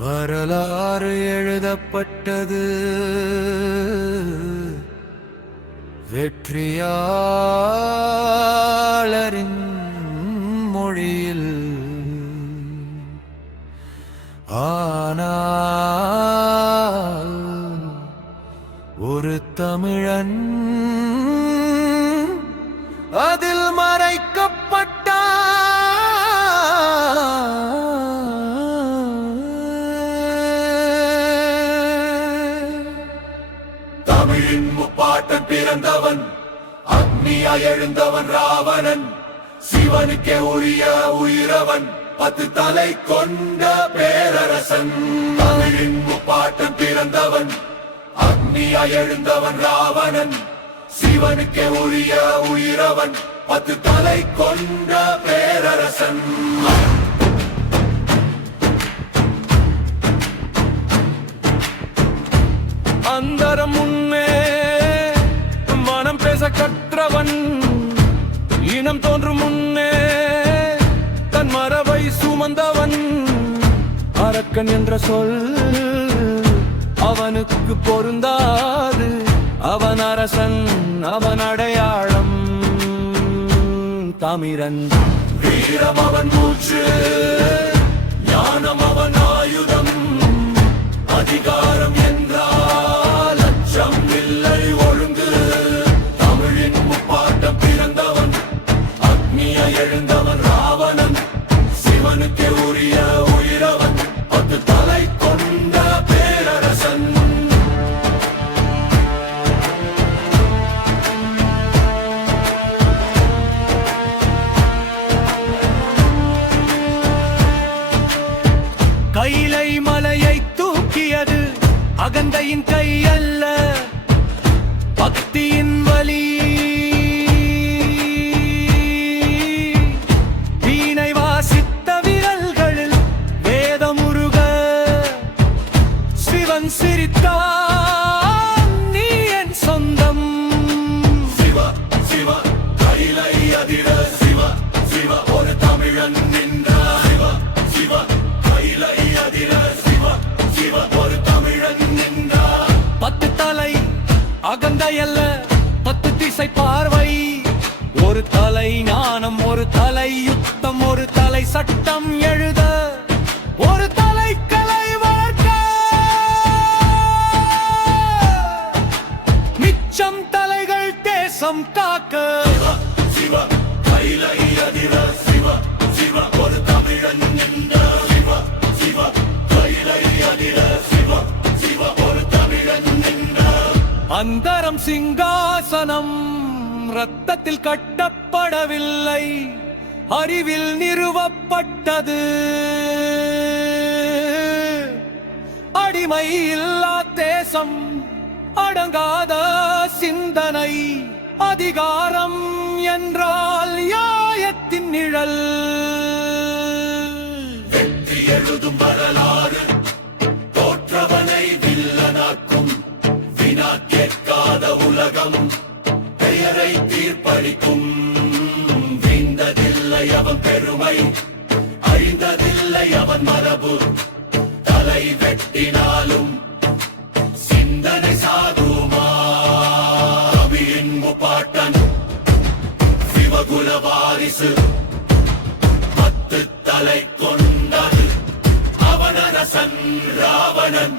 வரலாறு எழுதப்பட்டது வெற்றியாளரின் மொழியில். ஆனால் ஒரு தமிழன் அதில் மறைக்கப்பட்டான். தமிழின் முப்பாட்டன் பிறந்தவன், அக்னியாய் எழுந்தவன் ராவணன், சிவனுக்கே உரிய உயிரவன், 10 தலை கொண்ட பேரரசன். தமிழின் முப்பாட்டன் பிறந்தவன், அக்னியாய் எழுந்தவன் ராவணன், சிவனுக்கே உரிய உயிரவன், 10 தலை கொண்ட பேரரசன். அந்தரம் முன்னே மனம் பேச கற்றவன், இனம் தோன்றும் முன்னே தன் மரபை சுமந்தவன். அரக்கன் என்ற சொல் அவனுக்கு பொருந்தாது, அவன் அரசன், அவன் அடையாளம் தமிழன். வீரம் அவன் மூச்சு, ஞானம் அவன் ஆயுதம், அதிகாரம் என்றால் அச்சம் இல்லை ஒழுங்கு. தமிழின் முப்பாட்டம் பிறந்தவன், அக்னியை எழுந்தவன் ராவணன், சிவனுக்கே உரிய உயிரவன், 10 தலை கொண்ட பேரரசன். கைலை மலையை தூக்கியது அகந்தையின் கை அல்ல, பக்தியின் வலி. வீணை வாசித்த விரல்களில் வேதமுருக சிவன் சிரித்தான், நீ என் சொந்தம். சிவ சிவ கைலை அதிர, சிவ சிவ ஒரு தமிழன் நின்றார். சிவ சிவ கைலை அதிர, சிவ சிவ ஒரு தமிழன் நின்றார். 10 தலை அகந்தையல்ல, 10 திசை பார்வை. ஒரு தலை ஞானம், ஒரு தலை யுத்தம், ஒரு தலை சட்டம் எழுத, ஒரு தலை கலை வளர்க்க. மிச்சம் தலைகள் தேசம் காக்க. சிவ கைலை அதிர, சிவ சிவ ஒரு தமிழன் நின்றார். சிவ சிவ கைலை அதிர, சிவ சிவ ஒரு தமிழன் நின்றார். அந்தரம் சிங்காசனம் ரத்தத்தில் கட்டப்படவில்லை, அறிவில் நிறுவப்பட்டது. அடிமை இல்லா தேசம், அடங்காத சிந்தனை, அதிகாரம் என்றால் நியாயத்தின் நிழல். வெற்றி எழுதும் வரலாறு தோற்றவனை வில்லனாக்கும், வினா கேட்காத உலகம் பெயரை தீர்ப்பளிக்கும். வீழ்ந்ததில்லை அவன் பெருமை, அழிந்ததில்லை அவன் மரபு, தலை வெட்டினாலும் சிந்தனை சாகுமா. கவியின் முப்பாட்டன் சிவகுல வாரிசு, 10 தலை கொண்டது அவன் அரசன் ராவணன்.